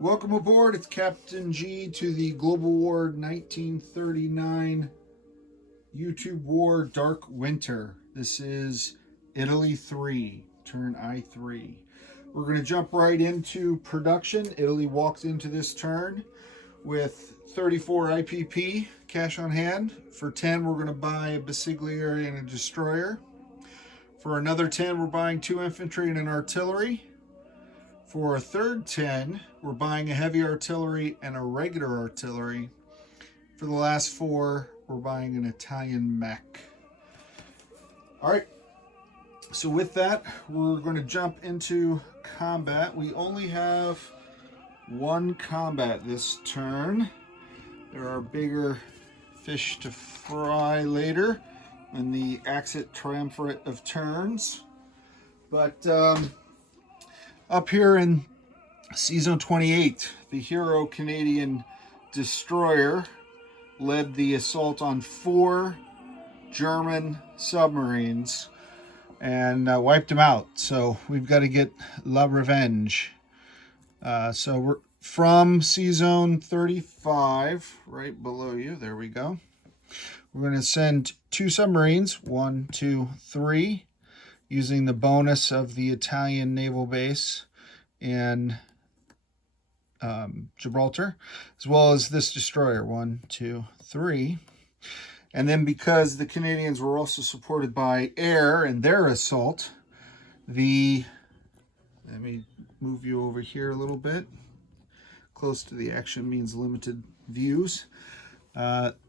Welcome aboard. It's Captain G to the Global War 1939 YouTube War Dark Winter. This is Italy 3, turn I3. We're going to jump right into production. Italy walks into this turn with 34 IPP cash on hand. For 10, we're going to buy a Basigliere and a destroyer. For another 10, we're buying 2 infantry and an artillery. For a third 10, we're buying a heavy artillery and a regular artillery. For the last 4, we're buying an Italian mech. All right, so with that, we're going to jump into combat. We only have 1 combat this turn. There are bigger fish to fry later in the Axis Triumvirate of turns. But up here in Season 28, the hero Canadian destroyer led the assault on 4 German submarines and wiped them out. So we've got to get La Revenge. So we're from Season 35, right below you. There we go. We're going to send 2 submarines, 1, 2, 3. Using the bonus of the Italian naval base in Gibraltar, as well as this destroyer, 1, 2, 3. And then because the Canadians were also supported by air in their assault, let me move you over here a little bit. Close to the action means limited views.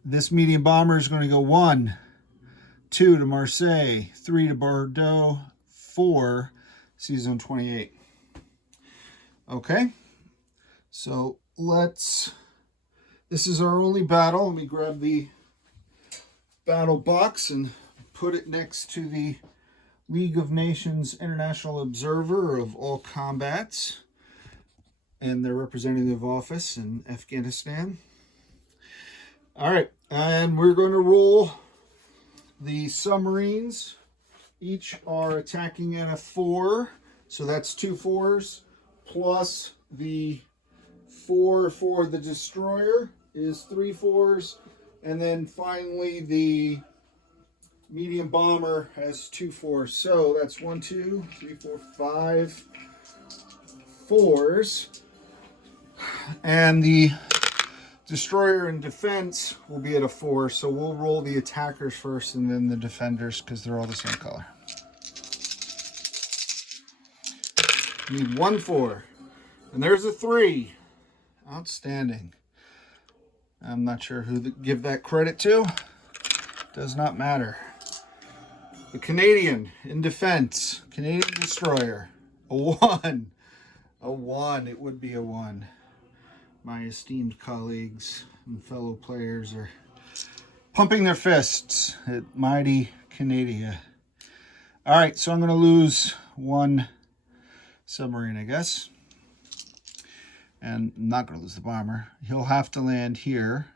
This medium bomber is going to go 1, 2 to Marseille, 3 to Bordeaux, 4 Season 28. Okay, so this is our only battle. Let me grab the battle box and put it next to the League of Nations International Observer of all combats and their representative office in Afghanistan. All right, and we're going to roll the submarines. Each are attacking at a 4, so that's 2 4s, plus the 4 for the destroyer is 3 4s, and then finally the medium bomber has 2 4s. So that's 1, 2, 3, 4, 5 4s, and the destroyer in defense will be at a 4, so we'll roll the attackers first and then the defenders because they're all the same color. Need 1 4. And there's a 3. Outstanding. I'm not sure who to give that credit to. Does not matter. The Canadian in defense. Canadian destroyer. A 1. A 1. It would be a 1. My esteemed colleagues and fellow players are pumping their fists at mighty Canada. All right, so I'm going to lose 1 submarine, I guess. And I'm not going to lose the bomber. He'll have to land here.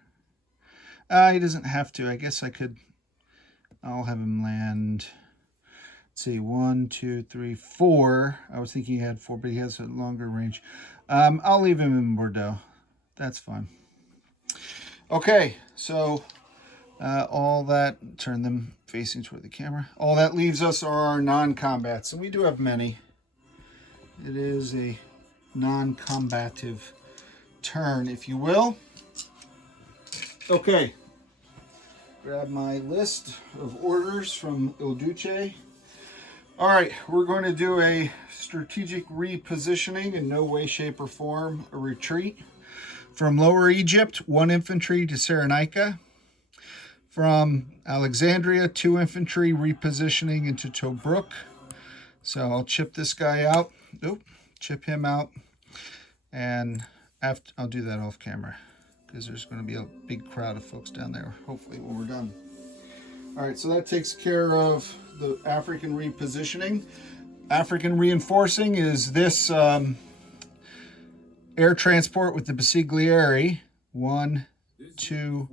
He doesn't have to. I guess I'll have him land, let's see, 1, 2, 3, 4. I was thinking he had 4, but he has a longer range. I'll leave him in Bordeaux. That's fine. Okay, so all that, turn them facing toward the camera. All that leaves us are our non-combats, and we do have many. It is a non-combative turn, if you will. Okay, grab my list of orders from Il Duce. All right, we're going to do a strategic repositioning, in no way, shape, or form a retreat. From Lower Egypt, 1 infantry to Cyrenaica. From Alexandria, 2 infantry repositioning into Tobruk. So I'll chip this guy out. Chip him out. And I'll do that off camera because there's going to be a big crowd of folks down there, hopefully, when we're done. All right, so that takes care of the African repositioning. African reinforcing is this air transport with the Basigliere, 1, 2,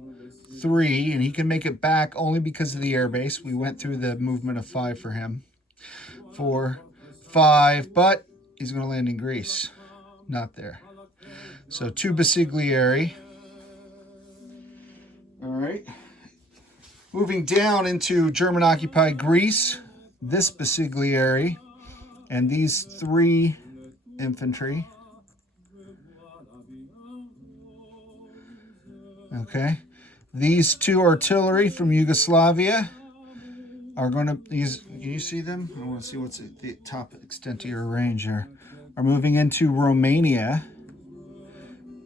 3, and he can make it back only because of the airbase. We went through the movement of 5 for him. 4, 5, but he's going to land in Greece. Not there. So 2 Basiglieri. All right. Moving down into German-occupied Greece, this Basiglieri and these 3 infantry. Okay. These 2 artillery from Yugoslavia are going to, can you see them? I want to see what's at the top extent of your range here. Are moving into Romania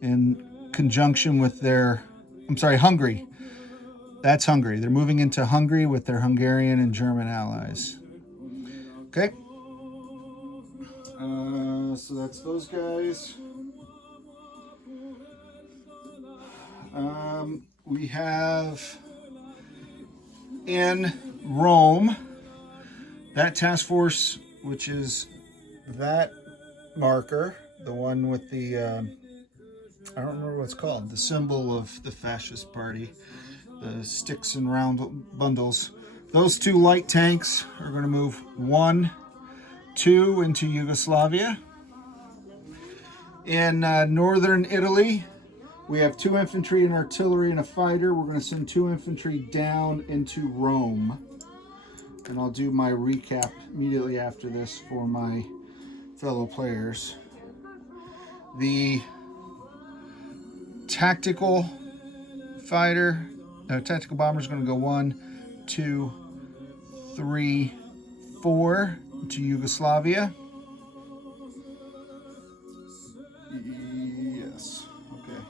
in conjunction with their, I'm sorry, Hungary. That's Hungary. They're moving into Hungary with their Hungarian and German allies. Okay. So that's those guys. We have in Rome that task force, which is that marker, the one with the, I don't remember what it's called, the symbol of the fascist party, the sticks and round bundles. Those 2 light tanks are going to move 1, 2 into Yugoslavia. In northern Italy, we have 2 infantry and artillery and a fighter. We're going to send 2 infantry down into Rome. And I'll do my recap immediately after this for my fellow players. The tactical fighter, tactical bomber is going to go 1, 2, 3, 4 to Yugoslavia. Yes. Okay.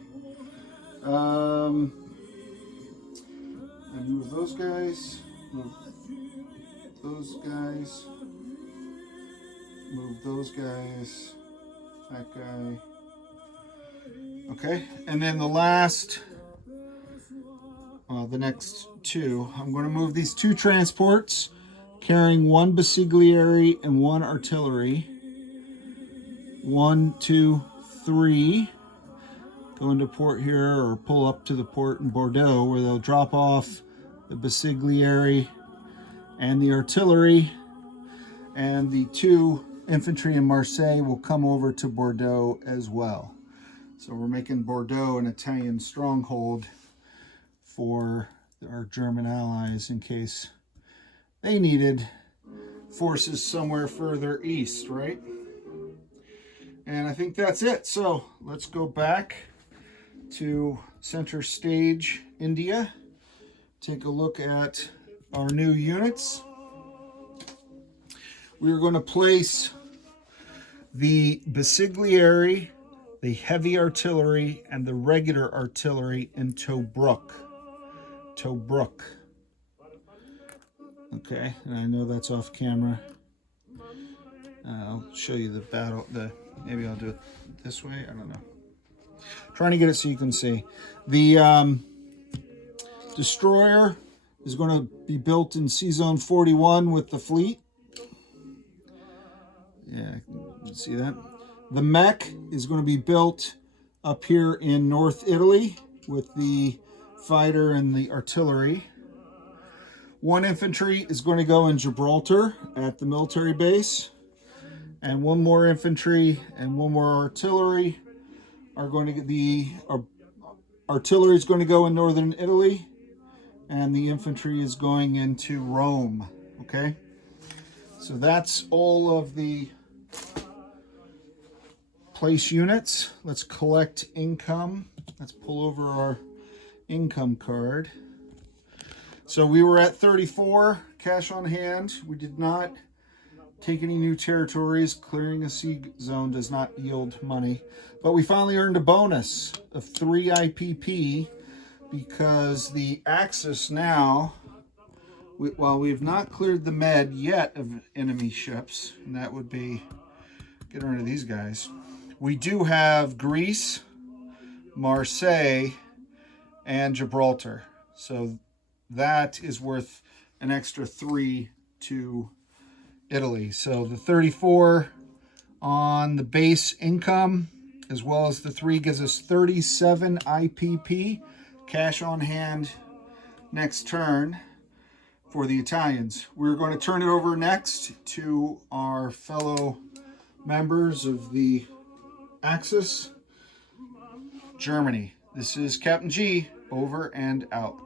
And move those guys. Move those guys. Move those guys. That guy. Okay. And then the last, the next 2, I'm going to move these 2 transports carrying 1 Basiglieri and 1 artillery. 1, 2, 3. Go into port here or pull up to the port in Bordeaux where they'll drop off the Basiglieri and the artillery. And the 2 infantry in Marseille will come over to Bordeaux as well. So we're making Bordeaux an Italian stronghold for our German allies in case they needed forces somewhere further east, right? And I think that's it. So let's go back to center stage, India. Take a look at our new units. We're going to place the Basiglieri, the heavy artillery, and the regular artillery in Tobruk. Tobruk. Okay, and I know that's off camera. I'll show you the battle. Maybe I'll do it this way. I don't know. Trying to get it so you can see. The destroyer is going to be built in Sea Zone 41 with the fleet. Yeah, you can see that. The mech is going to be built up here in North Italy with the fighter and the artillery. 1 infantry is going to go in Gibraltar at the military base. And 1 more infantry and 1 more artillery are going to get artillery is going to go in northern Italy, and the infantry is going into Rome. Okay, so that's all of the place units. Let's collect income. Let's pull over our income card. So we were at 34 cash on hand. We did not take any new territories. Clearing a sea zone does not yield money. But we finally earned a bonus of 3 IPP because the Axis now, while we have not cleared the med yet of enemy ships, and that would be, get rid of these guys, we do have Greece, Marseille, and Gibraltar. So that is worth an extra 3 to Italy. So the 34 on the base income as well as the 3 gives us 37 IPP cash on hand next turn for the Italians. We're going to turn it over next to our fellow members of the Axis. Germany. This is Captain G, over and out.